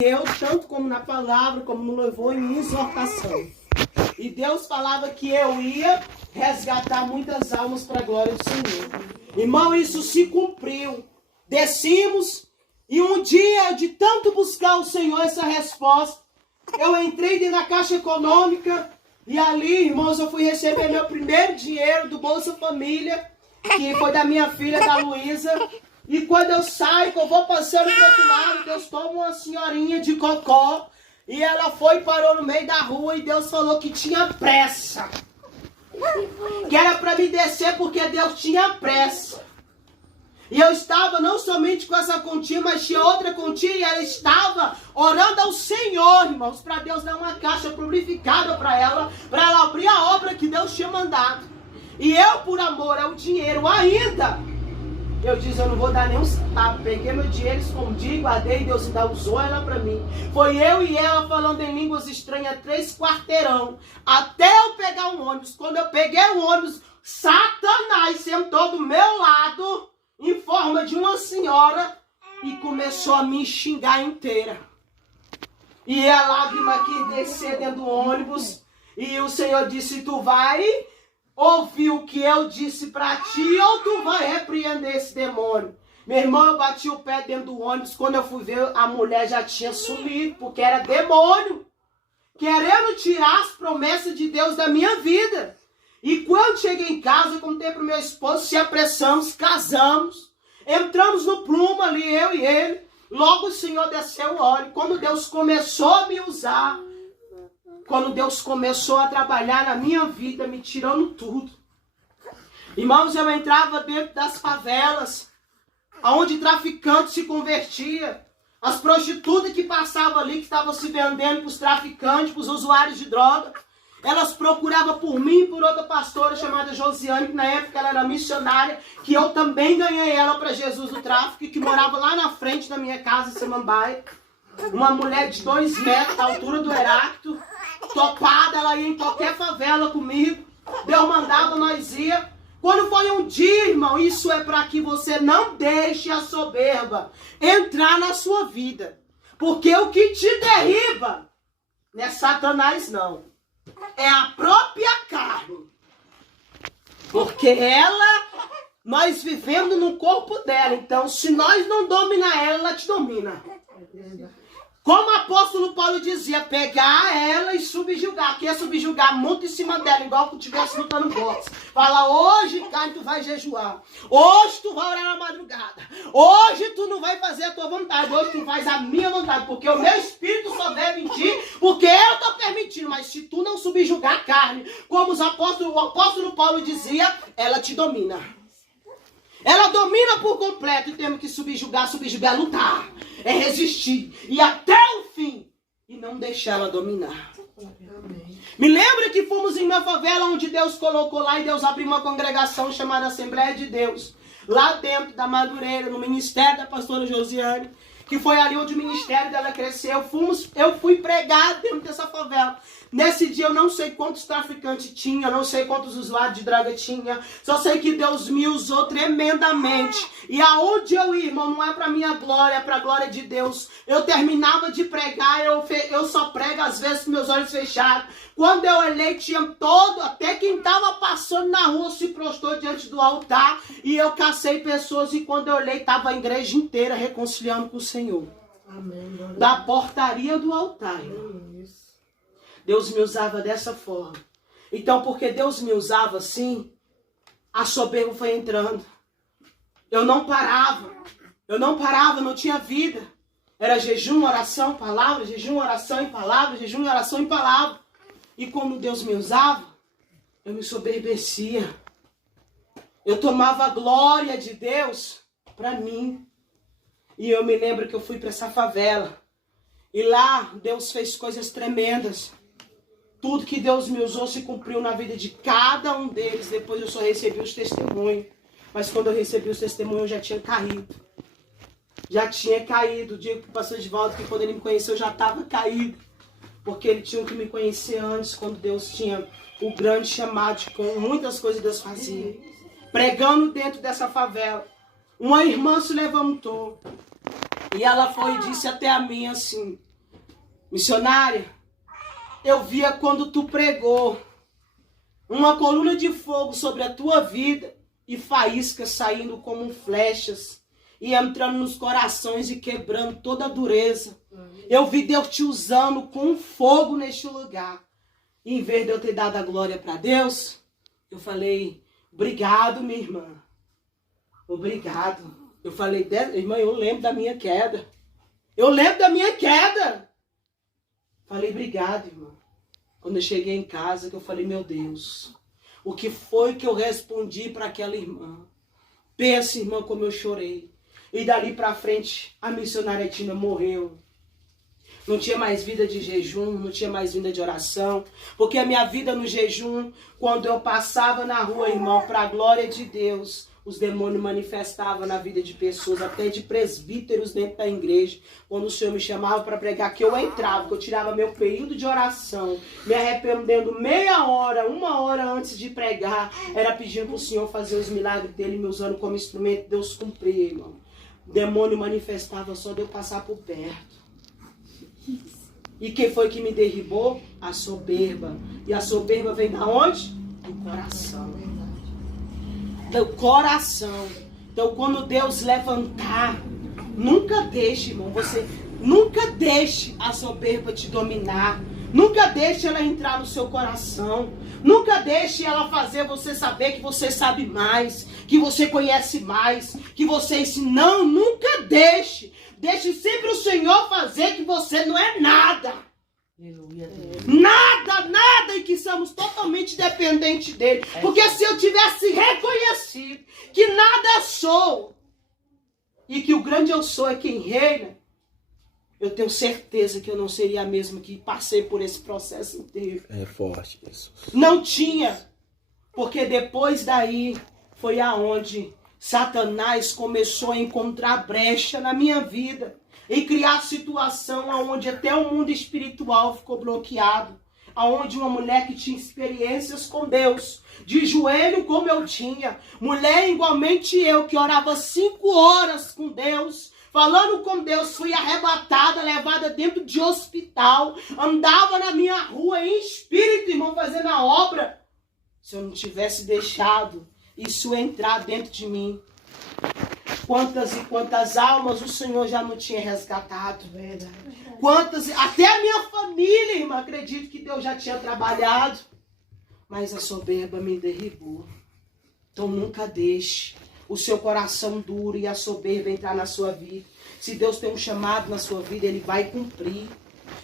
Deus, tanto como na palavra, como no louvor e minha exortação. E Deus falava que eu ia resgatar muitas almas para a glória do Senhor. Irmão, isso se cumpriu. Descimos e um dia, de tanto buscar o Senhor essa resposta, eu entrei dentro da Caixa Econômica e ali, irmãos, eu fui receber meu primeiro dinheiro do Bolsa Família, que foi da minha filha, da Luísa. E quando eu saio, que eu vou passando pro outro lado, Deus toma uma senhorinha de cocó. E ela foi e parou no meio da rua e Deus falou que tinha pressa. Que era para me descer porque Deus tinha pressa. E eu estava não somente com essa quantia, mas tinha outra quantia e ela estava orando ao Senhor, irmãos, para Deus dar uma caixa purificada para ela abrir a obra que Deus tinha mandado. E eu, por amor ao dinheiro ainda, eu disse, eu não vou dar nem um centavo. Peguei meu dinheiro, escondi, guardei, Deus ainda usou ela para mim. Foi eu e ela falando em línguas estranhas 3 quarteirão, até eu pegar um ônibus. Quando eu peguei o ônibus, Satanás sentou do meu lado, em forma de uma senhora, e começou a me xingar inteira. E a lágrima quis descer dentro do ônibus, e o Senhor disse, tu vai ouvir o que eu disse para ti, ou tu vai repreender esse demônio. Meu irmão, eu bati o pé dentro do ônibus, quando eu fui ver, a mulher já tinha sumido, porque era demônio, querendo tirar as promessas de Deus da minha vida. E quando cheguei em casa, eu contei para o meu esposo, se apressamos, casamos, entramos no prumo ali, eu e ele. Logo o Senhor desceu o óleo. Quando Deus começou a me usar, quando Deus começou a trabalhar na minha vida, me tirando tudo. Irmãos, eu entrava dentro das favelas, onde traficante se convertia. As prostitutas que passavam ali, que estavam se vendendo para os traficantes, para os usuários de droga. Elas procuravam por mim e por outra pastora chamada Josiane, que na época ela era missionária, que eu também ganhei ela para Jesus do tráfico, que morava lá na frente da minha casa em Samambaia. Uma mulher de 2 metros, da altura do Heráclito, topada, ela ia em qualquer favela comigo. Deus mandava, nós ia. Quando foi um dia, irmão, isso é para que você não deixe a soberba entrar na sua vida. Porque o que te derriba não é Satanás, não. É a própria carne. Porque ela, nós vivemos no corpo dela. Então, se nós não dominar ela, ela te domina. Como o apóstolo Paulo dizia, pegar ela e subjugar. Que é subjugar muito em cima dela, igual que tu estivesse lutando boxe. Fala, hoje, carne, tu vai jejuar. Hoje tu vai orar na madrugada. Hoje tu não vai fazer a tua vontade. Hoje tu faz a minha vontade. Porque o meu espírito só deve em ti, porque eu estou permitindo. Mas se tu não subjugar a carne, como o apóstolo Paulo dizia, ela te domina. Ela domina por completo e temos que subjugar, lutar. É resistir. E até o fim. E não deixar ela dominar. Amém. Me lembra que fomos em uma favela onde Deus colocou lá e Deus abriu uma congregação chamada Assembleia de Deus. Lá dentro da Madureira, no ministério da pastora Josiane. Que foi ali onde o ministério dela cresceu. Eu fui pregar dentro dessa favela. Nesse dia eu não sei quantos traficantes tinha, não sei quantos usuários de droga tinha. Só sei que Deus me usou tremendamente. E aonde eu ia, irmão, não é para minha glória, é para a glória de Deus. Eu terminava de pregar, eu só prego às vezes com meus olhos fechados. Quando eu olhei, tinha todo, até quem estava passando na rua se prostrou diante do altar. E eu cacei pessoas e quando eu olhei, estava a igreja inteira reconciliando com o Senhor. Amém. Da portaria do altar, irmão. Deus me usava dessa forma. Então, porque Deus me usava assim, a soberba foi entrando. Eu não parava, não tinha vida. Era jejum, oração, palavra, jejum, oração e palavra, jejum, oração e palavra. E como Deus me usava, eu me soberbecia. Eu tomava a glória de Deus para mim. E eu me lembro que eu fui para essa favela. E lá Deus fez coisas tremendas. Tudo que Deus me usou se cumpriu na vida de cada um deles. Depois eu só recebi os testemunhos. Mas quando eu recebi os testemunhos, eu já tinha caído. Digo para o pastor Edvaldo que quando ele me conheceu, eu já estava caído. Porque ele tinha que me conhecer antes, quando Deus tinha o grande chamado, com muitas coisas Deus fazia. Pregando dentro dessa favela. Uma irmã se levantou. E ela foi e disse até a mim assim: Missionária, eu via quando tu pregou uma coluna de fogo sobre a tua vida e faíscas saindo como flechas e entrando nos corações e quebrando toda a dureza. Eu vi Deus te usando com fogo neste lugar. E em vez de eu ter dado a glória para Deus, eu falei, obrigado, minha irmã. Obrigado. Eu falei, irmã, eu lembro da minha queda. Eu lembro da minha queda. Falei, obrigado, irmã. Quando eu cheguei em casa, que eu falei, meu Deus, o que foi que eu respondi para aquela irmã? Pensa, irmã, como eu chorei. E dali para frente, a missionária Tina morreu. Não tinha mais vida de jejum, não tinha mais vida de oração. Porque a minha vida no jejum, quando eu passava na rua, irmão, para a glória de Deus, os demônios manifestavam na vida de pessoas, até de presbíteros dentro da igreja. Quando o Senhor me chamava para pregar, que eu entrava, que eu tirava meu período de oração, me arrependendo meia hora, 1 hora antes de pregar, era pedindo para o Senhor fazer os milagres dele, me usando como instrumento. Deus cumpria, irmão. O demônio manifestava só de eu passar por perto. E quem foi que me derribou? A soberba. E a soberba vem da onde? Do coração. Do coração. Então, quando Deus levantar, nunca deixe, irmão, você nunca deixe a soberba te dominar. Nunca deixe ela entrar no seu coração. Nunca deixe ela fazer você saber que você sabe mais, que você conhece mais, que você ensina. Não, nunca deixe. Deixe sempre o Senhor fazer que você não é nada. Nada, nada, e que somos totalmente dependentes dele. Porque se eu tivesse reconhecido que nada sou e que o grande eu sou é quem reina, eu tenho certeza que eu não seria a mesma que passei por esse processo inteiro. É forte isso. Não tinha, porque depois daí foi aonde Satanás começou a encontrar brecha na minha vida e criar situação onde até o mundo espiritual ficou bloqueado. Aonde uma mulher que tinha experiências com Deus, de joelho como eu tinha, mulher igualmente eu, que orava 5 horas com Deus, falando com Deus, fui arrebatada, levada dentro de hospital, andava na minha rua em espírito, irmão, fazendo a obra. Se eu não tivesse deixado isso entrar dentro de mim, quantas e quantas almas o Senhor já não tinha resgatado. Verdade. Quantas, até a minha família, irmã, acredito que Deus já tinha trabalhado. Mas a soberba me derribou. Então nunca deixe o seu coração duro e a soberba entrar na sua vida. Se Deus tem um chamado na sua vida, Ele vai cumprir.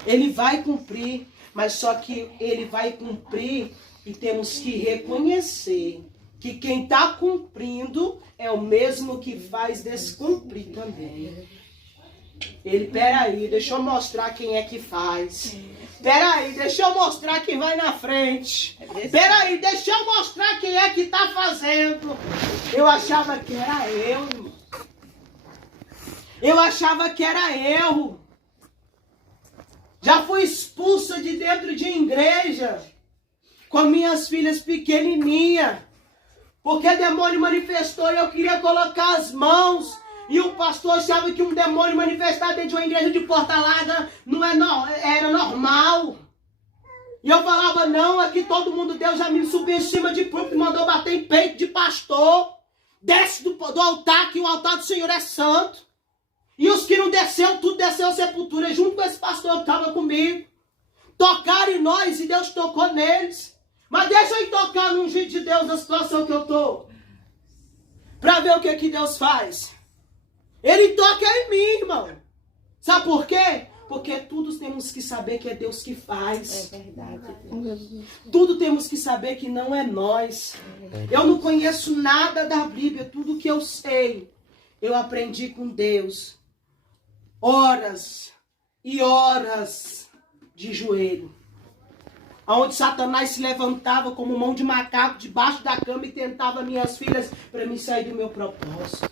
Ele vai cumprir, mas só que Ele vai cumprir e temos que reconhecer que quem está cumprindo é o mesmo que faz descumprir também. Ele, peraí, deixa eu mostrar quem é que faz. Peraí, deixa eu mostrar quem vai na frente. Peraí, deixa eu mostrar quem é que está fazendo. Eu achava que era eu, irmão. Eu achava que era eu. Já fui expulsa de dentro de igreja com minhas filhas pequenininhas. Porque o demônio manifestou e eu queria colocar as mãos. E o pastor achava que um demônio manifestado dentro de uma igreja de Porta Larga era normal. E eu falava, não, aqui todo mundo, Deus já me subiu em cima de púlpito e mandou bater em peito de pastor. Desce do altar, que o altar do Senhor é santo. E os que não desceu, tudo desceu à sepultura, junto com esse pastor que estava comigo. Tocaram em nós e Deus tocou neles. Mas deixa eu tocar no ungido de Deus na situação que eu estou. Para ver o que Deus faz. Ele toca em mim, irmão. Sabe por quê? Porque tudo temos que saber que é Deus que faz. É verdade. Tudo temos que saber que não é nós. Eu não conheço nada da Bíblia. Tudo que eu sei, eu aprendi com Deus. Horas e horas de joelho. Onde Satanás se levantava como mão de macaco debaixo da cama e tentava minhas filhas para me sair do meu propósito.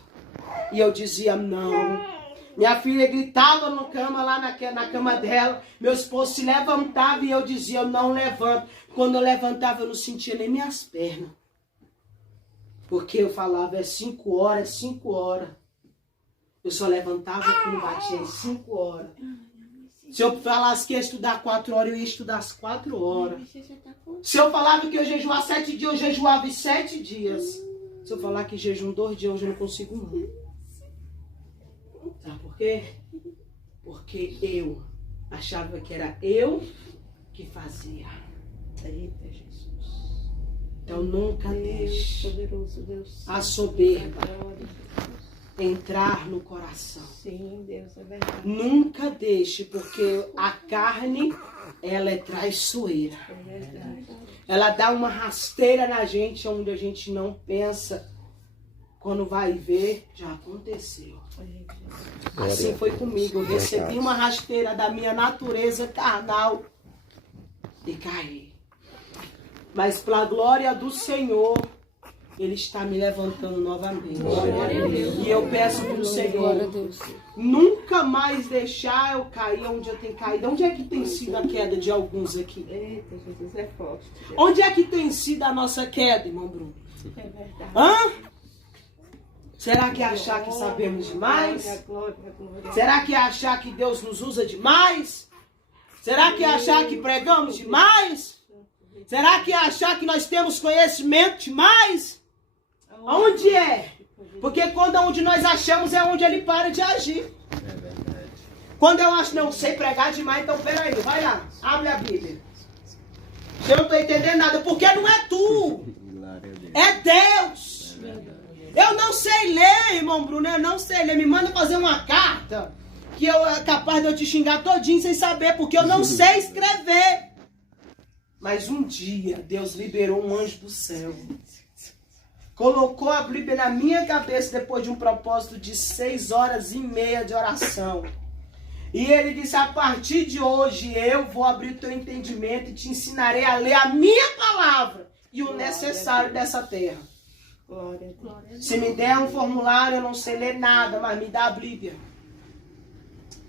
E eu dizia não. Minha filha gritava na cama, lá na cama dela. Meu esposo se levantava e eu dizia, eu não levanto. Quando eu levantava, eu não sentia nem minhas pernas. Porque eu falava, é 5 horas, é 5 horas. Eu só levantava quando batia em 5 horas. Se eu falasse que ia estudar 4 horas, eu ia estudar as 4 horas. Se eu falava que eu ia jejuar 7 dias, eu jejuava em 7 dias. Se eu falar que jejum 2 dias, hoje eu não consigo não. Sabe por quê? Porque eu achava que era eu que fazia. Eita, Jesus. Então nunca deixe Poderoso Deus. a soberba entrar no coração. Sim, Deus, é verdade. Nunca deixe, porque a carne, ela é traiçoeira. É verdade. Ela dá uma rasteira na gente onde a gente não pensa. Quando vai ver, já aconteceu. Assim foi comigo. Eu recebi uma rasteira da minha natureza carnal e caí. Mas pela glória do Senhor, Ele está me levantando novamente. E eu peço para o Senhor nunca mais deixar eu cair onde eu tenho caído. Onde é que tem sido a queda de alguns aqui? Eita, Jesus, é forte. Onde é que tem sido a nossa queda, irmão Bruno? É verdade. Hã? Será que é achar que sabemos demais? Glória, glória. Será que é achar que Deus nos usa demais? Será que é achar que pregamos demais? Será que é achar que nós temos conhecimento demais? Aonde é? Porque quando onde nós achamos é onde Ele para de agir. É verdade. Quando eu acho, não sei pregar demais, então peraí, vai lá, abre a Bíblia. Eu não estou entendendo nada, porque não é tu, Glória a Deus. é Deus. É verdade. Eu não sei ler, irmão Bruno, eu não sei ler. Me manda fazer uma carta que eu é capaz de eu te xingar todinho sem saber, porque eu não sei escrever. Mas um dia Deus liberou um anjo do céu. Colocou a Bíblia na minha cabeça depois de um propósito de 6h30 de oração. E ele disse, a partir de hoje eu vou abrir o teu entendimento e te ensinarei a ler a minha palavra e o necessário dessa terra. Glória a Deus. Se me der um formulário, eu não sei ler nada, mas me dá a Bíblia.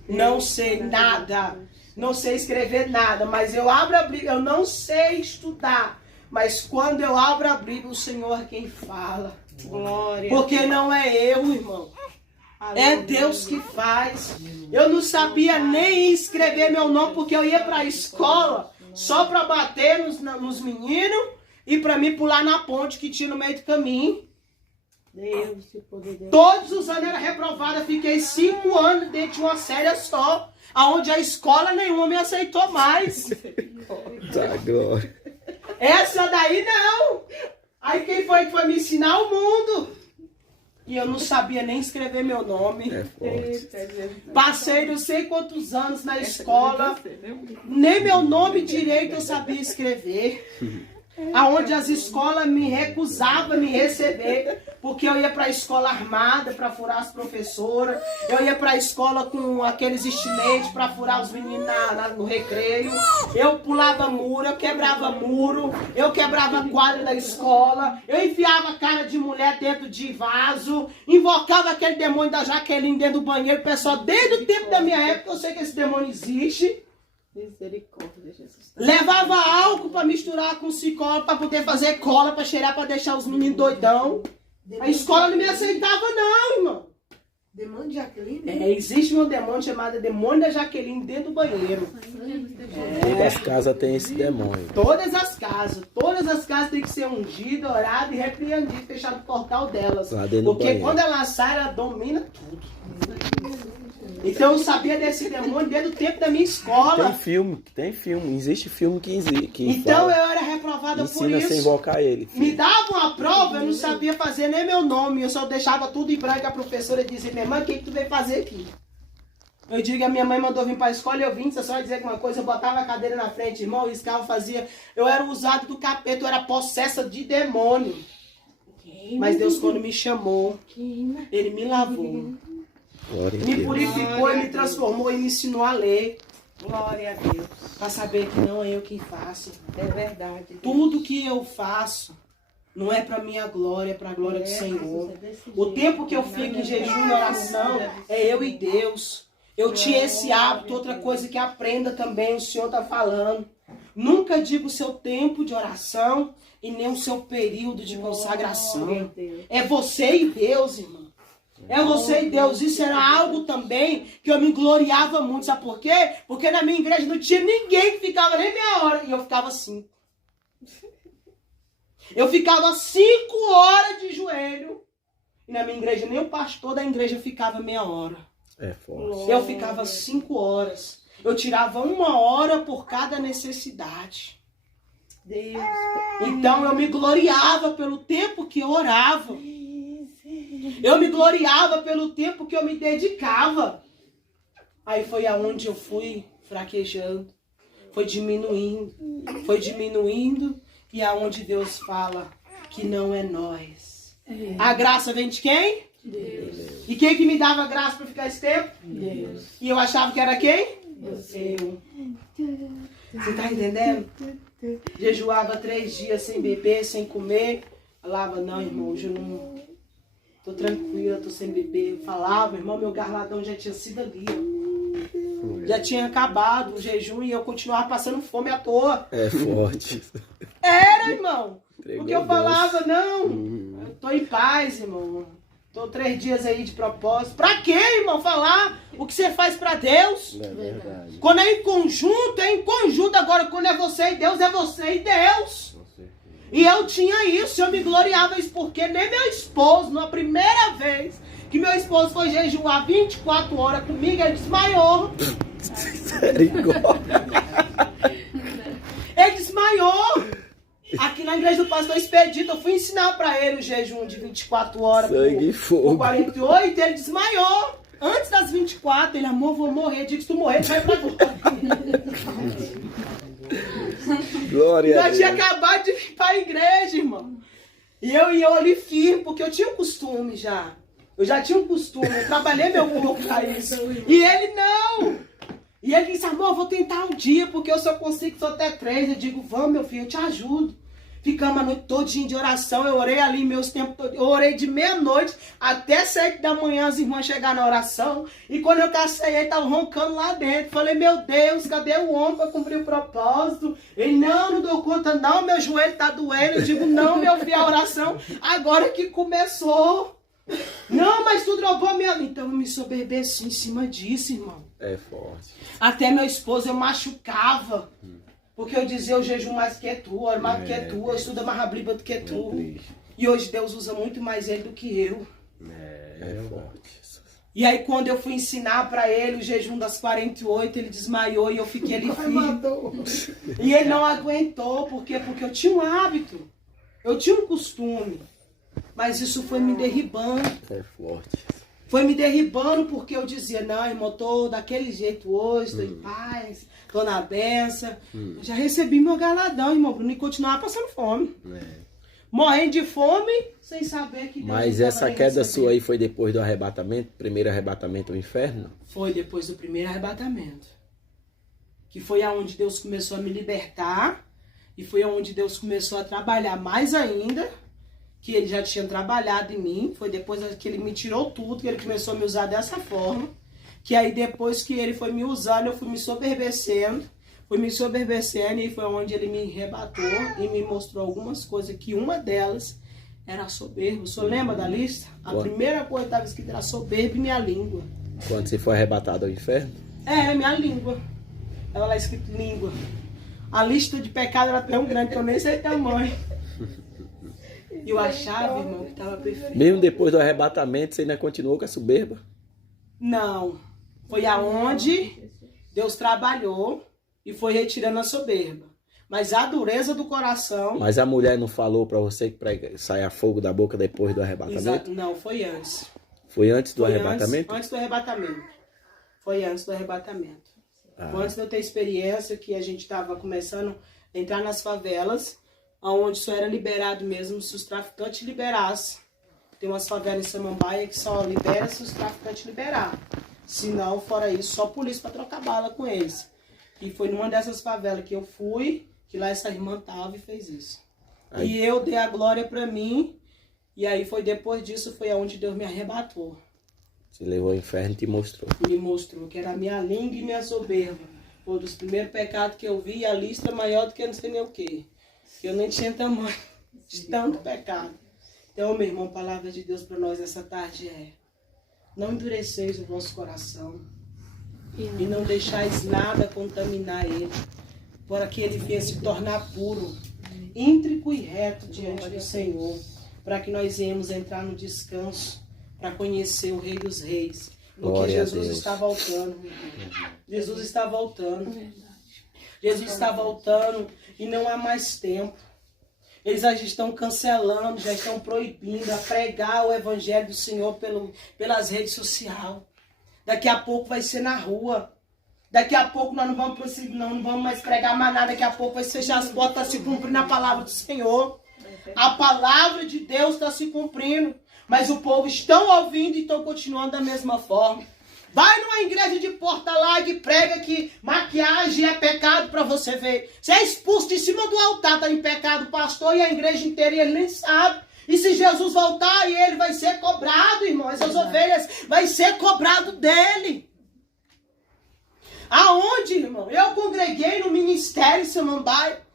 Não sei nada. Não sei escrever nada, mas eu abro a Bíblia, eu não sei estudar. Mas quando eu abro a Bíblia, o Senhor é quem fala. Glória. Porque não é eu, irmão. É Deus que faz. Eu não sabia nem escrever meu nome, porque eu ia para a escola só para bater nos meninos e para mim pular na ponte que tinha no meio do caminho. Deus, que poder Deus. Todos os anos era reprovada. Fiquei 5 anos dentro de uma série só, aonde a escola nenhuma me aceitou mais. Tá, glória. Essa daí não. Aí quem foi que foi me ensinar? O mundo. E eu não sabia nem escrever meu nome. É forte. Eita, Jesus. Passei não sei quantos anos na escola. Nem meu nome direito eu sabia escrever. Aonde as escolas me recusavam a me receber, porque eu ia para a escola armada para furar as professoras, eu ia para a escola com aqueles estiletes para furar os meninos no recreio, eu pulava muro, eu quebrava quadro da escola, eu enfiava a cara de mulher dentro de vaso, invocava aquele demônio da Jaqueline dentro do banheiro. Pessoal, desde o tempo da minha época eu sei que esse demônio existe. Misericórdia, Jesus. Levava álcool para misturar com psicólogo para poder fazer cola para cheirar, para deixar os meninos doidão. A escola não me aceitava não, irmão. Demônio de Jaqueline? Existe um demônio chamado demônio da Jaqueline dentro do banheiro. Todas as casas têm esse demônio. Todas as casas têm que ser ungidas, oradas e repreendidas, fechado o portal delas. Lá dentro do Porque banheiro. quando ela sai, ela domina tudo. Então eu sabia desse demônio desde o tempo da minha escola. Tem filme. Existe filme que Então fala, eu era reprovada por ensina isso. sem invocar ele. Me dava uma prova, eu não sabia fazer nem meu nome. Eu só deixava tudo em branco. A professora dizia, minha mãe, o que tu veio fazer aqui? Eu digo, a minha mãe mandou vir para a escola e eu vim, só dizer uma coisa, eu botava a cadeira na frente, irmão, isso que ela fazia. Eu era usado do capeta, eu era possessa de demônio. Mas Deus, quando me chamou, Ele me lavou. Glória a Me Deus. purificou e me transformou e me ensinou a ler. Glória a Deus. Para saber que não é eu quem faço. É verdade. Deus. Tudo que eu faço não é para minha glória, é para a glória do Senhor. O tempo que eu fico em jejum e oração é eu e Deus. Eu tinha esse hábito, outra coisa que aprenda também, o Senhor está falando. Nunca diga o seu tempo de oração e nem o seu período de consagração. É você e Deus, irmão. É você e Deus. Isso era algo também que eu me gloriava muito. Sabe por quê? Porque na minha igreja não tinha ninguém que ficava nem meia hora. E eu ficava 5. Eu ficava 5 horas de joelho. E na minha igreja, nem o pastor da igreja ficava meia hora. É forte. Eu ficava 5 horas. Eu tirava 1 hora por cada necessidade. Deus. Então eu me gloriava pelo tempo que eu orava. Eu me gloriava pelo tempo que eu me dedicava. Aí foi aonde eu fui fraquejando. Foi diminuindo. Foi diminuindo. E aonde Deus fala que não é nós. A graça vem de quem? Deus. E quem que me dava graça para ficar esse tempo? Deus. E eu achava que era quem? Você. Eu. Você tá entendendo? Jejuava 3 dias sem beber, sem comer. Falava, não, irmão, hoje eu não... Tô tranquila, tô sem beber. Eu falava, irmão, meu garladão já tinha sido ali. Ó. Já tinha acabado o jejum e eu continuava passando fome à toa. É forte. Era, irmão. Entregou Porque eu Deus. falava, não, eu tô em paz, irmão. Tô 3 dias aí de propósito. Pra quê, irmão, falar o que você faz pra Deus? É verdade. Quando é em conjunto, é em conjunto. Agora, quando é você e Deus, é você e Deus. E eu tinha isso, eu me gloriava isso, porque nem meu esposo, na primeira vez que meu esposo foi jejuar 24 horas comigo, ele desmaiou. Ele desmaiou. Aqui na igreja do pastor Expedito, eu fui ensinar pra ele o jejum de 24 horas Sangue e fogo. por 48, ele desmaiou. Antes das 24, ele, amor, vou morrer. Eu digo, se tu morrer, tu vai pra glória. Glória a Já Deus. tinha acabado de vir pra igreja, irmão. E eu ali firme, porque eu tinha um costume já. Eu já tinha um costume, eu trabalhei meu corpo pra isso. E ele não. E ele disse, amor, eu vou tentar um dia, porque eu só consigo só até 3. Eu digo, vamos, meu filho, eu te ajudo. Ficamos a noite todinha de oração, eu orei ali meus tempos todos. Eu orei de meia-noite até 7 da manhã as irmãs chegaram na oração. E quando eu cacei, ele tava roncando lá dentro. Falei, meu Deus, cadê o homem para cumprir o propósito? Ele, não dou conta não, meu joelho tá doendo. Eu digo, não, meu filho, a oração agora que começou. Não, mas tu dropou a minha... Então eu me soberbeci em cima disso, irmão. É forte. Até meu esposo eu machucava. Porque eu dizia, eu jejum mais que tu, oro mais do que tu, eu estudo mais a Bíblia do que tu. E hoje Deus usa muito mais ele do que eu. É forte. E aí quando eu fui ensinar pra ele o jejum das 48, ele desmaiou e eu fiquei ali firme. E ele não aguentou, por quê? Porque eu tinha um hábito, eu tinha um costume. Mas isso foi me derribando. É forte. Foi me derribando porque eu dizia, não, irmão, tô daquele jeito hoje, tô em paz, tô na benção. Já recebi meu galadão, irmão, Bruno, e continuar passando fome. Morrendo de fome, sem saber que Deus Mas não essa tava nem queda recebendo. sua aí foi depois do arrebatamento? Primeiro arrebatamento ao inferno? Foi depois do primeiro arrebatamento. Que foi aonde Deus começou a me libertar. E foi aonde Deus começou a trabalhar mais ainda. Que ele já tinha trabalhado em mim. Foi depois que ele me tirou tudo, que ele começou a me usar dessa forma. Que aí depois que ele foi me usando, eu fui me soberbecendo. E foi onde ele me arrebatou e me mostrou algumas coisas. Que uma delas era soberba. O senhor lembra da lista? A primeira coisa que estava escrita era soberba e minha língua. Quando você foi arrebatado ao inferno? É, minha língua. Ela lá escrito língua. A lista de pecado era tão grande que eu nem sei o tamanho. E eu achava, irmão, que estava perfeito. Mesmo depois do arrebatamento, você ainda continuou com a soberba? Não. Foi aonde Deus trabalhou e foi retirando a soberba. Mas a dureza do coração... Mas a mulher não falou pra você que saia fogo da boca depois do arrebatamento? Não, foi antes. Foi antes do Foi arrebatamento? Antes do arrebatamento. Foi antes do arrebatamento. Foi antes de eu ter experiência que a gente estava começando a entrar nas favelas, onde só era liberado mesmo se os traficantes liberassem. Tem umas favelas em Samambaia que só libera se os traficantes liberarem. Se não, fora isso, só a polícia para trocar bala com eles. E foi numa dessas favelas que eu fui, que lá essa irmã tava e fez isso. Aí. E eu dei a glória para mim, e aí foi depois disso, foi aonde Deus me arrebatou. Você levou ao inferno e te mostrou. Me mostrou que era a minha língua e minha soberba. Foi dos primeiros pecados que eu vi, a lista maior do que eu não sei nem o quê. Que eu nem tinha tamanho de tanto pecado. Então, meu irmão, a palavra de Deus para nós essa tarde é: Não endureceis o vosso coração e não deixais nada contaminar ele, para que ele venha se tornar puro, íntegro e reto diante do Senhor, para que nós venhamos entrar no descanso, para conhecer o Rei dos Reis. Porque Glória a Jesus Deus. está voltando. Jesus está voltando. Jesus está voltando e não há mais tempo. Eles já estão cancelando, já estão proibindo a pregar o Evangelho do Senhor pelas redes sociais. Daqui a pouco vai ser na rua. Daqui a pouco nós não vamos mais pregar mais nada. Daqui a pouco vai ser já as portas se cumprindo a palavra do Senhor. A palavra de Deus está se cumprindo. Mas o povo estão ouvindo e estão continuando da mesma forma. Vai numa igreja de Porto Alegre e prega que maquiagem é pecado para você ver. Você é expulso de cima do altar, está em pecado, pastor, e a igreja inteira, e ele nem sabe. E se Jesus voltar, e ele vai ser cobrado, irmão. Essas ovelhas vai ser cobrado dele. Aonde, irmão? Eu congreguei no ministério Samambaia,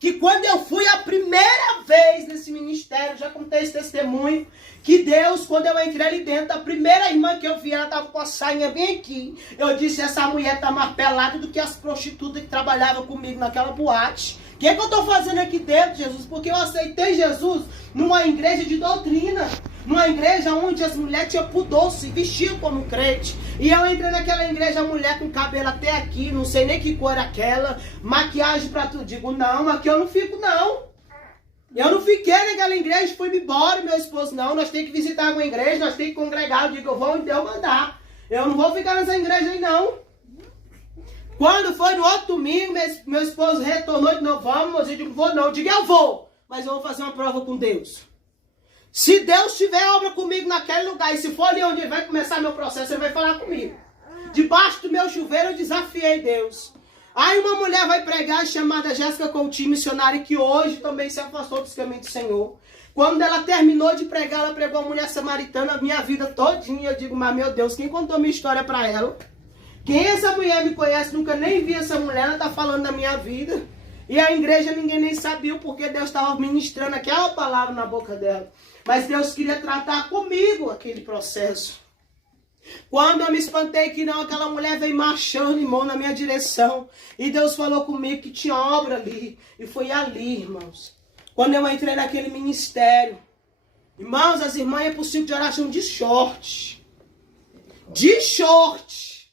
que quando eu fui a primeira vez nesse ministério, já contei esse testemunho, que Deus, quando eu entrei ali dentro, a primeira irmã que eu vi, ela estava com a sainha bem aqui. Eu disse, essa mulher está mais pelada do que as prostitutas que trabalhavam comigo naquela boate. O que eu estou fazendo aqui dentro, Jesus? Porque eu aceitei Jesus numa igreja de doutrina. Numa igreja onde as mulheres tinham pudor, se vestiam como crente. E eu entrei naquela igreja, a mulher com cabelo até aqui, não sei nem que cor era aquela, maquiagem pra tudo. Digo, não, aqui eu não fico, não. Eu não fiquei naquela igreja, fui embora, meu esposo, não, nós temos que visitar alguma igreja, nós temos que congregar. Eu digo, eu vou onde Deus mandar. Eu não vou ficar nessa igreja aí, não. Quando foi no outro domingo, meu esposo retornou de novo, vamos, eu digo, vou não. Eu digo, eu vou, mas eu vou fazer uma prova com Deus. Se Deus tiver obra comigo naquele lugar, e se for ali onde vai começar meu processo, ele vai falar comigo. Debaixo do meu chuveiro eu desafiei Deus. Aí uma mulher vai pregar chamada Jéssica Coutinho, missionária, que hoje também se afastou dos caminhos do Senhor. Quando ela terminou de pregar, ela pregou a mulher samaritana a minha vida todinha. Eu digo, mas meu Deus, quem contou minha história para ela? Quem essa mulher me conhece, nunca nem vi essa mulher, ela está falando da minha vida. E a igreja ninguém nem sabia porque Deus estava ministrando aquela palavra na boca dela. Mas Deus queria tratar comigo aquele processo. Quando eu me espantei que não, aquela mulher veio marchando, irmão, na minha direção. E Deus falou comigo que tinha obra ali. E foi ali, irmãos. Quando eu entrei naquele ministério. Irmãos, as irmãs é possível de oração de short. De short.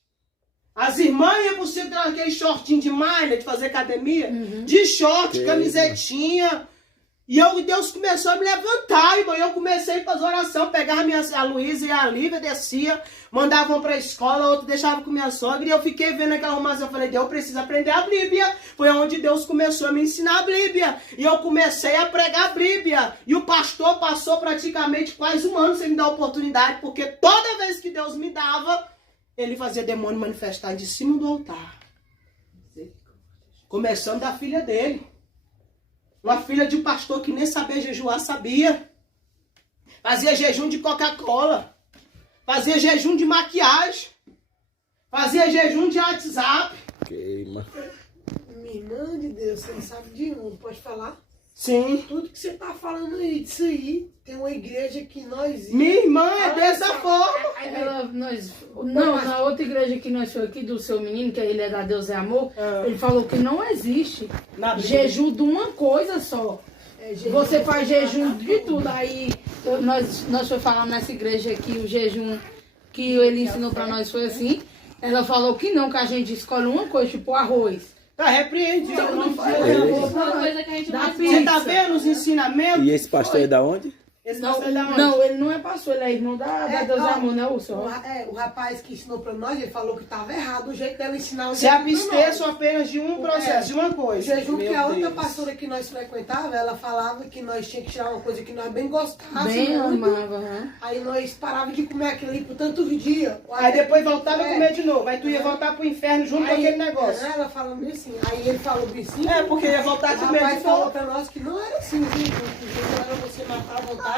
As irmãs é possível de aquele shortinho de malha, de fazer academia. De short, camisetinha. E Deus começou a me levantar, irmão. Eu comecei a fazer oração, pegava a Luísa e a Lívia, descia, mandavam para a escola, outro deixava com minha sogra. E eu fiquei vendo aquela arrumação. Eu falei, Deus, eu preciso aprender a Bíblia. Foi onde Deus começou a me ensinar a Bíblia. E eu comecei a pregar a Bíblia. E o pastor passou praticamente quase um ano sem me dar oportunidade, porque toda vez que Deus me dava, ele fazia demônio manifestar de cima do altar. Começando da filha dele. Uma filha de um pastor que nem sabia jejuar, sabia. Fazia jejum de Coca-Cola. Fazia jejum de maquiagem. Fazia jejum de WhatsApp. Queima. Minha irmã de Deus, você não sabe de um, pode falar? Sim. Tudo que você tá falando aí, disso aí, tem uma igreja que nós... Minha irmã é dessa forma. Na outra igreja que nós foi aqui, do seu menino, que ele é da Deus é Amor, ele falou que não existe jejum de uma coisa só. Você faz jejum de tudo. Aí nós foi falar nessa igreja aqui, o jejum que ele ensinou pra nós foi assim. Ela falou que não, que a gente escolhe uma coisa, tipo arroz. Tá repreendido. Não faz Uma coisa que a gente não Você tá vendo os ensinamentos? E esse pastor é da onde? Esse pastor é da onde? Não, ele não é pastor, ele é irmão da Deus é Amor, né, o senhor? O rapaz que ensinou pra nós, ele falou que estava errado o jeito dela ensinar o Se jejum absteçam apenas de um processo, de uma O coisa. jejum que Meu a outra Deus. pastora que nós frequentava, ela falava que nós tínhamos que tirar uma coisa que nós bem gostávamos. Bem muito. amava, né? Aí nós parávamos de comer aquilo ali por tantos dias. Aí depois voltava a comer de novo. Aí tu ia voltar pro inferno junto com aquele negócio. Ela falando assim. Aí ele falou assim. É, porque ia voltar a O comer rapaz de falou novo. pra nós que não era assim, gente. O jejum era você matar à vontade,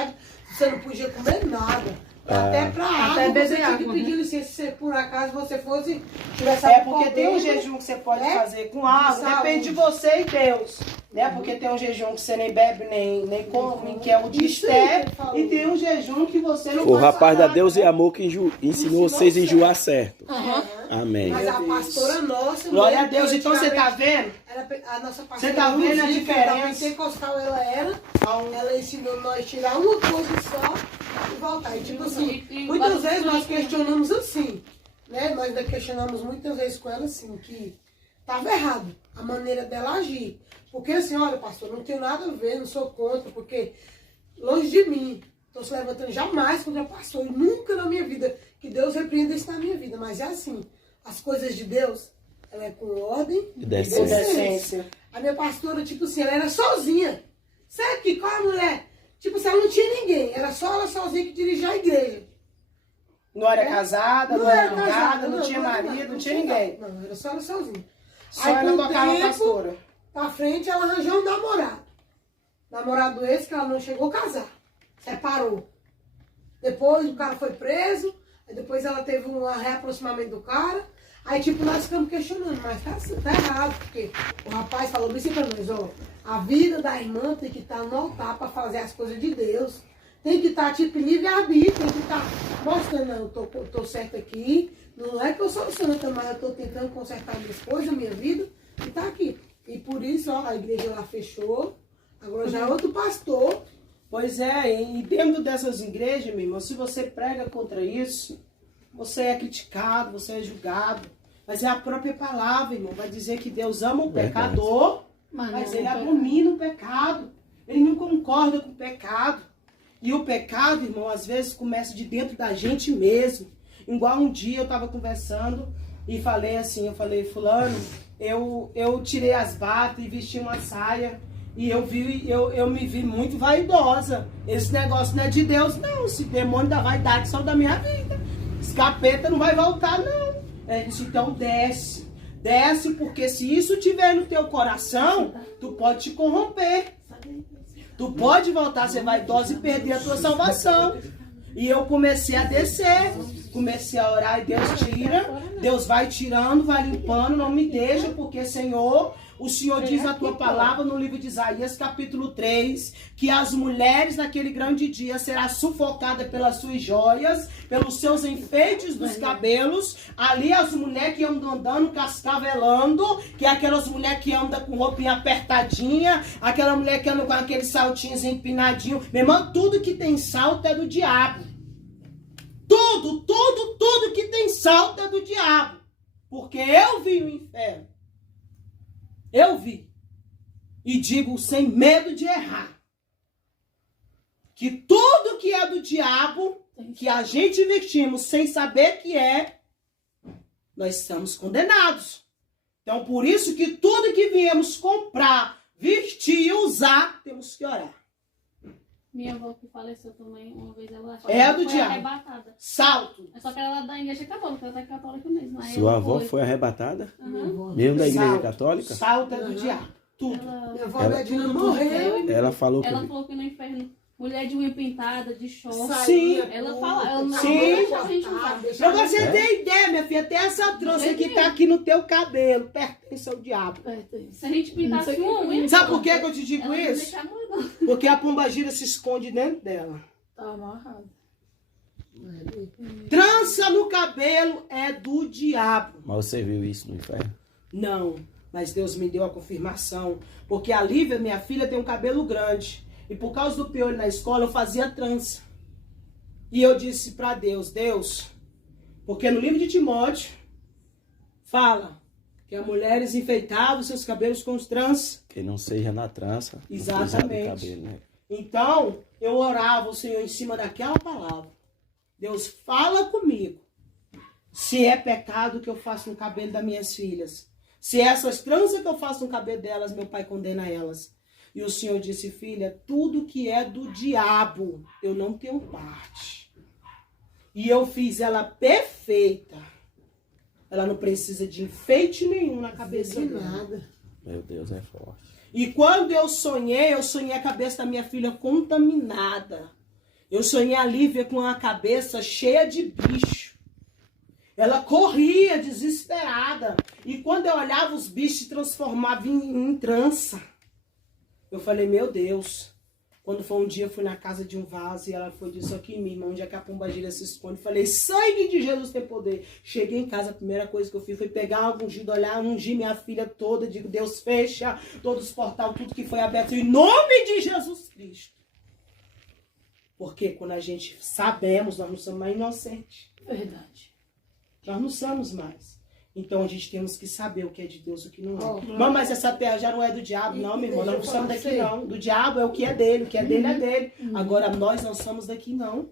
você não podia comer nada. Até pra água, beber você tinha que água, pedir licença se por acaso você tivesse É porque tem um jejum que você pode É? fazer com água. De saúde. Depende de você e Deus. Né? Porque tem um jejum que você nem bebe, nem come, que é o de Esté, e tem um jejum que você não O pode rapaz da falar, Deus né? e Amor que ensinou vocês a enjoar certo. É. Amém. Mas a pastora nossa... Glória a mesmo, Deus. Então você tá vendo? A nossa pastora... Você tá vendo a Luzia, diferença? que pentecostal ela era, ela ensinou nós a tirar uma coisa só e voltar. E tipo assim, muitas vezes nós questionamos assim, né? Nós ainda questionamos muitas vezes com ela assim, que estava errado a maneira dela agir. Porque assim, olha, pastor, não tenho nada a ver, não sou contra, porque longe de mim, estou se levantando jamais contra o pastor. E nunca na minha vida, que Deus repreenda isso na minha vida. Mas é assim, as coisas de Deus, ela é com ordem E e decência. decência. A minha pastora, tipo assim, ela era sozinha. Sabe que qual a mulher? Tipo assim, ela não tinha ninguém, era só ela sozinha que dirigia a igreja. Não era casada, não era alugada, não tinha era marido, nada, não tinha ninguém. Não, era só ela sozinha. Só Aí, ela com o tocava a tempo, pastora. Pra frente, ela arranjou um namorado. Namorado esse que ela não chegou a casar. Separou. Depois o cara foi preso. Aí depois ela teve um reaproximamento do cara. Aí tipo, nós ficamos questionando. Mas tá errado. Porque o rapaz falou bem assim pra nós, ó. A vida da irmã tem que estar no altar pra fazer as coisas de Deus. Tem que estar tipo livre-arbítrio. Tem que estar mostrando, não, eu tô certo aqui. Não é que eu sou santa, mas eu tô tentando consertar minhas coisas, minha vida. E tá aqui. E por isso, ó, a igreja lá fechou. Agora já é outro pastor. Pois é, e dentro dessas igrejas, meu irmão, se você prega contra isso, você é criticado, você é julgado. Mas é a própria palavra, irmão. Vai dizer que Deus ama o pecador, mas ele abomina o pecado. Ele não concorda com o pecado. E o pecado, irmão, às vezes começa de dentro da gente mesmo. Igual um dia eu estava conversando e falei assim, eu falei, fulano, eu tirei as batas e vesti uma saia e eu me vi muito vaidosa. Esse negócio não é de Deus, não. Esse demônio da vaidade só da minha vida. Esse capeta não vai voltar, não. Ele disse, então desce. Desce, porque se isso tiver no teu coração, tu pode te corromper. Tu pode voltar a ser vaidosa e perder a tua salvação. E eu comecei a descer, comecei a orar e Deus tira, Deus vai tirando, vai limpando, não me deixa, porque Senhor, o Senhor diz na tua palavra no livro de Isaías, capítulo 3, que as mulheres naquele grande dia serão sufocadas pelas suas joias, pelos seus enfeites dos cabelos, ali as mulheres que andam andando, cascavelando, que é aquelas mulheres que andam com roupinha apertadinha, aquela mulher que anda com aqueles saltinhos empinadinhos, meu irmão, tudo que tem salto é do diabo. Tudo que tem salto é do diabo. Porque eu vi o inferno. Eu vi. E digo sem medo de errar. Que tudo que é do diabo, que a gente vestimos sem saber que é, nós estamos condenados. Então por isso que tudo que viemos comprar, vestir e usar, temos que orar. Minha avó que faleceu também, uma vez ela É do foi diabo. arrebatada. Salto. Só que ela é da igreja católica, ela é católica mesmo. Aí Sua ela avó foi arrebatada? Aham. Mesmo da igreja Salto. católica? Salto é do diabo. Tudo. Minha avó Medina morreu. Ela falou que... Ela falou que no inferno, mulher de unha pintada, de short. Sim. Ela fala, ela não Sim. deixa a gente usar. Pra você ter ideia, minha filha, até essa trança que tá aqui no teu cabelo pertence ao diabo. Se a gente pintasse uma unha... Sabe por que eu te digo ela não isso? deixa a mulher, não. Porque a pombagira se esconde dentro dela. Tá amarrado. Trança no cabelo é do diabo. Mas você viu isso no inferno? Não, mas Deus me deu a confirmação. Porque a Lívia, minha filha, tem um cabelo grande. E por causa do piolho na escola, eu fazia trança. E eu disse pra Deus, Deus, porque no livro de Timóteo, fala que as mulheres enfeitavam seus cabelos com os tranças. Que não seja na trança. não Exatamente. pisar no cabelo, né? Então, eu orava o Senhor em cima daquela palavra. Deus, fala comigo. Se é pecado que eu faço no cabelo das minhas filhas. Se essas tranças que eu faço no cabelo delas, meu pai condena elas. E o Senhor disse, filha, tudo que é do diabo, eu não tenho parte. E eu fiz ela perfeita. Ela não precisa de enfeite nenhum na cabeça De dela. nada. Meu Deus, é forte. E quando eu sonhei a cabeça da minha filha contaminada. Eu sonhei a Lívia com a cabeça cheia de bicho. Ela corria desesperada. E quando eu olhava, os bichos se transformavam em trança. Eu falei, meu Deus. Quando foi um dia, eu fui na casa de um vaso e ela foi disso aqui, minha irmã, onde é que a pombagira se esconde. Falei, sangue de Jesus tem poder. Cheguei em casa, a primeira coisa que eu fiz foi pegar algo ungido, olhar, ungir minha filha toda. Digo, Deus, fecha todos os portais, tudo que foi aberto, em nome de Jesus Cristo. Porque quando a gente sabemos, nós não somos mais inocentes. Verdade. Nós não somos mais. Então a gente temos que saber o que é de Deus e o que não é. Mas essa terra já não é do diabo, não, meu irmão. Nós não somos daqui, não. Do diabo é o que é dele, o que é dele é dele. Agora nós não somos daqui, não.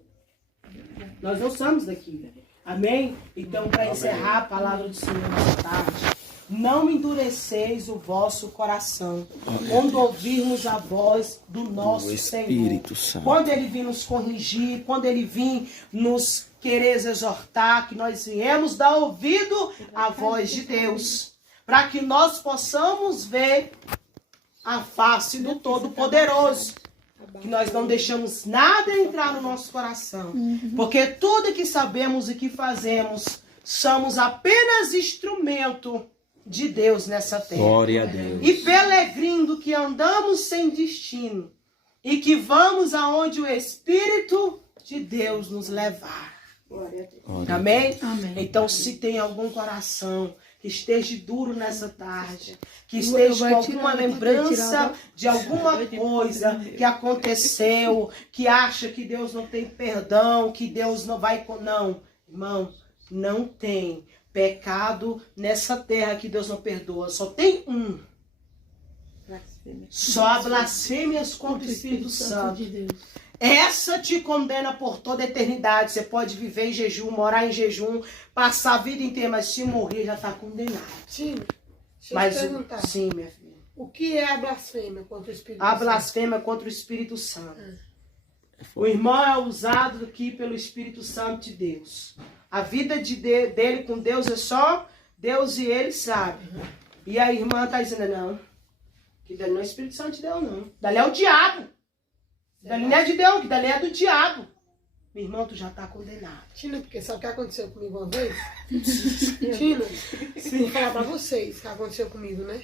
Nós não somos daqui. Amém? Então, para encerrar a palavra do Senhor nessa tarde, não endureceis o vosso coração quando ouvirmos a voz do nosso Espírito Senhor. Santo. Quando Ele vir nos corrigir, quando Ele vir nos querer exortar, que nós viemos dar ouvido à voz de Deus, para que nós possamos ver a face do Todo-Poderoso. Que nós não deixamos nada entrar no nosso coração. Porque tudo que sabemos e que fazemos, somos apenas instrumento de Deus nessa terra. Glória a Deus. E peregrino que andamos sem destino. E que vamos aonde o Espírito de Deus nos levar. Glória a Deus. Amém? Amém. Então, se tem algum coração que esteja duro nessa tarde, que esteja com alguma lembrança de alguma coisa que aconteceu, que acha que Deus não tem perdão, que Deus não vai... Não, irmão, não tem pecado nessa terra que Deus não perdoa. Só tem um. Só blasfêmias contra o Espírito Santo de Deus. Essa te condena por toda a eternidade. Você pode viver em jejum, morar em jejum, passar a vida inteira, mas se morrer já está condenado. Sim. Deixa Mas eu te perguntar. sim, minha filha. O que é a blasfêmia contra o Espírito A Santo? blasfêmia contra o Espírito Santo. O irmão é usado aqui pelo Espírito Santo de Deus. A vida dele com Deus é só Deus e ele sabe. E a irmã está dizendo, não, que dali não é o Espírito Santo de Deus, não. Dali é o diabo. Dali não é de Deus, que dali é do diabo. Meu irmão, tu já está condenado. Tina, porque sabe o que aconteceu comigo uma vez? Tina, vou falar pra vocês o que aconteceu comigo, né?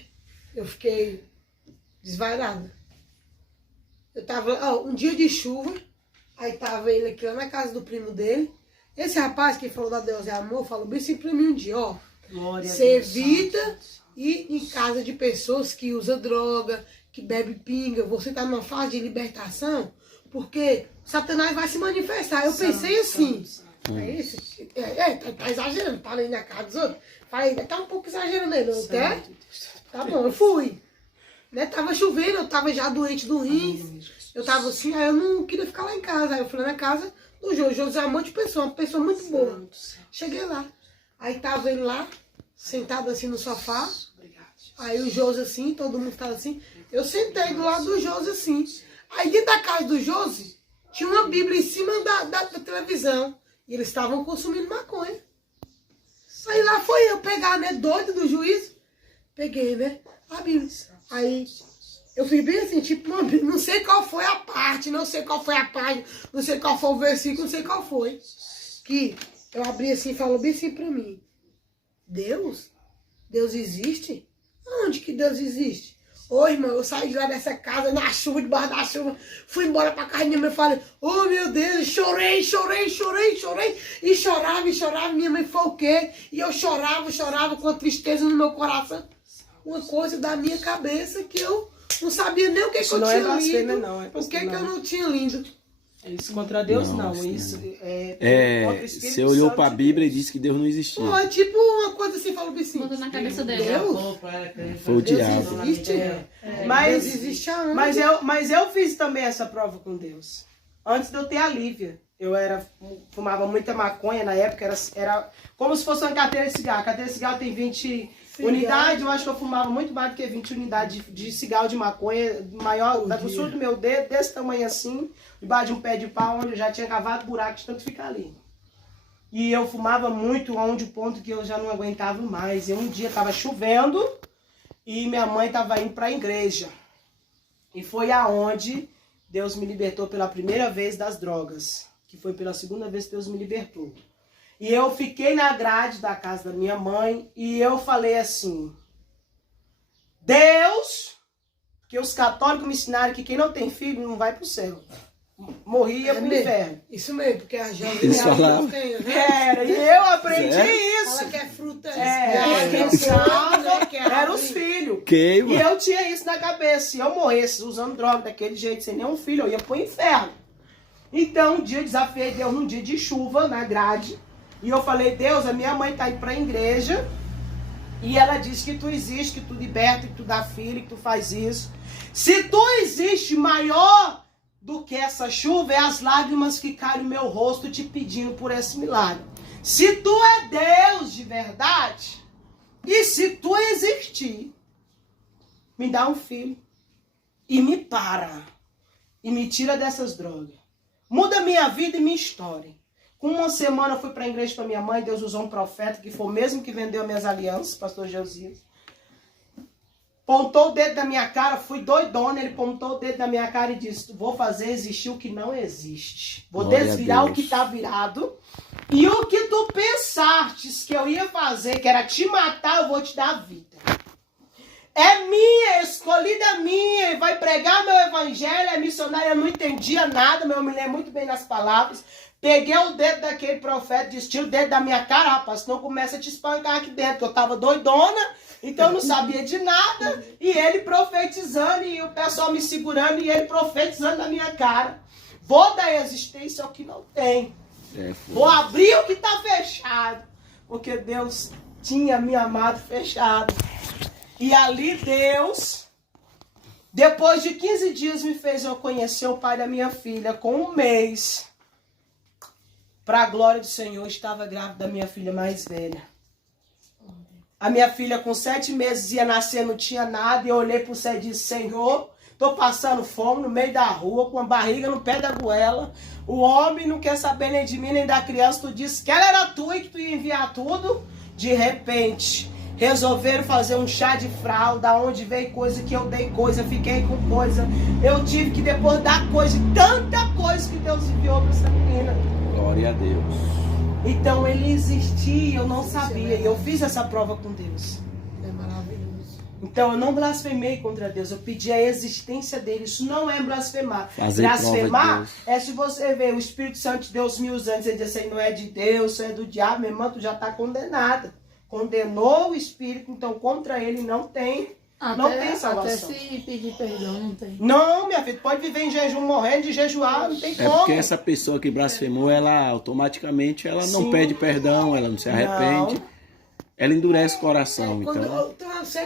Eu fiquei desvairada. Eu tava, um dia de chuva, aí tava ele aqui lá na casa do primo dele. Esse rapaz que falou da Deus é amor, falou bem assim pra mim um dia, ó. Glória Você evita ir em casa de pessoas que usam droga, que bebe pinga. Você tá numa fase de libertação, porque Satanás vai se manifestar. Eu pensei assim, é isso? Tá exagerando, tá ali na casa dos outros. Falei, tá um pouco exagerando aí, não até? Tá bom, eu fui. Né? Tava chovendo, eu tava já doente do rins. Eu tava assim, aí eu não queria ficar lá em casa. Aí eu fui lá na casa do Jô. José é um monte de pessoa, uma pessoa muito boa. Cheguei lá. Aí tava ele lá, sentado assim no sofá. Aí o José assim, todo mundo tava assim. Eu sentei do lado do José assim. Aí dentro da casa do José, tinha uma Bíblia em cima da televisão. E eles estavam consumindo maconha. Aí lá foi eu pegar, né, doido do juízo. Peguei, né, a Bíblia. Aí eu fui bem assim, tipo, não sei qual foi a parte, não sei qual foi a página, não sei qual foi o versículo, não sei qual foi. Que eu abri assim e falou bem assim pra mim. Deus? Deus existe? Onde que Deus existe? Ô, irmão, eu saí de lá dessa casa, na chuva, debaixo da chuva, fui embora pra casa da minha mãe e falei, oh, meu Deus, chorei, e chorava, minha mãe foi o quê? E eu chorava com tristeza no meu coração, uma coisa da minha cabeça que eu não sabia nem o que, que eu tinha lido, não, é o que eu não tinha lido. Isso contra Deus não, Não, isso contra o Espírito você olhou Santo para a de Bíblia Deus. e disse que Deus não existia. Pô, é tipo uma coisa assim, falou assim, Botou na cabeça dela. Deus? Foi o Deus diabo. existe? Mas, Deus existe aonde? mas eu fiz também essa prova com Deus. Antes de eu ter a Lívia. Eu fumava muita maconha na época, era como se fosse uma carteira de cigarro. A carteira de cigarro tem 20 unidades, eu acho que eu fumava muito mais do que 20 unidades de cigarro de maconha, maior, da grossura do meu dedo, desse tamanho assim, debaixo de um pé de pau, onde eu já tinha cavado buraco de tanto ficar ali. E eu fumava muito, onde o ponto que eu já não aguentava mais. E um dia estava chovendo e minha mãe estava indo para a igreja. E foi aonde Deus me libertou pela primeira vez das drogas. Que foi pela segunda vez que Deus me libertou. E eu fiquei na grade da casa da minha mãe e eu falei assim, Deus, Porque os católicos me ensinaram que quem não tem filho não vai pro céu. Morria pro inferno. Isso mesmo, porque a jovem Eles falavam. não tem, né? Era, e eu aprendi Sério? isso. Ela quer fruta. Quem salva eram os filhos. Queima. E eu tinha isso na cabeça. Se eu morresse usando droga daquele jeito, sem nenhum filho, eu ia pro inferno. Então, um dia eu desafiei Deus num dia de chuva na grade. E eu falei, Deus, a minha mãe tá indo pra igreja. E ela disse que tu existe, que tu liberta, que tu dá filho, que tu faz isso. Se tu existe maior do que essa chuva, é as lágrimas que caem no meu rosto te pedindo por esse milagre. Se tu é Deus de verdade, e se tu existir, me dá um filho e me para, e me tira dessas drogas. Muda minha vida e minha história. Com uma semana eu fui para a igreja para minha mãe, Deus usou um profeta, que foi o mesmo que vendeu minhas alianças, pastor Josias. Pontou o dedo na minha cara, fui doidona, ele pontou o dedo na minha cara e disse, vou fazer existir o que não existe. Vou Glória desvirar a o Deus. que está virado. E o que tu pensastes que eu ia fazer, que era te matar, eu vou te dar vida. É minha, escolhida minha, e vai pregar meu evangelho, é missionária, eu não entendia nada, mas eu me lembro muito bem das palavras. Peguei o dedo daquele profeta, disse, tira o dedo da minha cara, rapaz, senão começa a te espancar aqui dentro, que eu tava doidona, então eu não sabia de nada, e ele profetizando, e o pessoal me segurando, e ele profetizando na minha cara. Vou dar existência ao que não tem. Vou abrir o que está fechado, porque Deus tinha me amado fechado. E ali Deus, depois de 15 dias, me fez eu conhecer o pai da minha filha. Com um mês, para a glória do Senhor, estava grávida da minha filha mais velha. A minha filha com 7 meses ia nascer, não tinha nada. E eu olhei para o céu e disse, Senhor, estou passando fome no meio da rua, com a barriga no pé da goela. O homem não quer saber nem de mim, nem da criança. Tu disse que ela era tua e que tu ia enviar tudo. De repente, resolveram fazer um chá de fralda, onde veio coisa que eu dei coisa, fiquei com coisa. Eu tive que depois dar coisa, tanta coisa que Deus enviou para essa menina. Glória a Deus. Então ele existia, eu não sabia. E eu fiz essa prova com Deus. É maravilhoso. Então eu não blasfemei contra Deus, eu pedi a existência dele. Isso não é blasfemar. Fazer Blasfemar prova de Deus. é se você vê o Espírito Santo de Deus 1000 anos e diz assim, não é de Deus, isso é do diabo, meu irmão, tu já está condenada. Condenou o Espírito, então contra ele não tem salvação. Até se pedir perdão, não tem. Não, minha filha, pode viver em jejum, morrendo de jejuar, não tem É como. porque essa pessoa que blasfemou, ela automaticamente ela não Sim. pede perdão, ela não se arrepende. Não. Ela endurece o coração.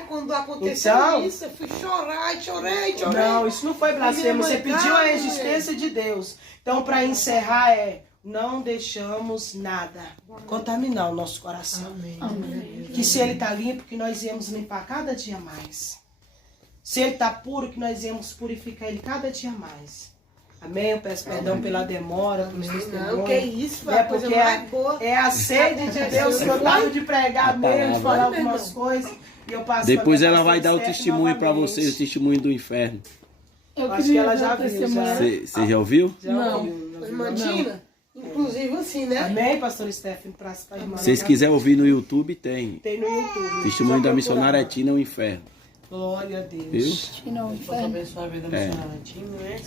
Quando aconteceu Então, isso, eu fui chorar, chorei. Não, isso não foi blasfemo, você pediu a existência de Deus. Então, para encerrar, não deixamos nada contaminar o nosso coração. Amém. Que se ele está limpo, que nós íamos limpar cada dia mais. Se ele está puro, que nós íamos purificar ele cada dia mais. Amém? Eu peço perdão pela demora, pelos testemunhos. Não, que isso, foi a coisa porque mais boa. é a sede de Deus que eu estava de pregar mesmo, de falar algumas coisas. E eu passo Depois pra minha ela vai dar o pastora testemunho para novamente. vocês, o testemunho do inferno. Eu Acho que ela já viu, já. Você já ouviu? Já Não. ouviu, não. Irmã Tina, inclusive assim, né? Amém, pastor Stephanie, para a irmã. Se vocês quiserem ouvir no YouTube, tem. Tem no YouTube. Testemunho Só da missionária procurar. Tina, o inferno. Glória a Deus. Viu? Não, Deus abençoe a vida da É. missionária Tina, né?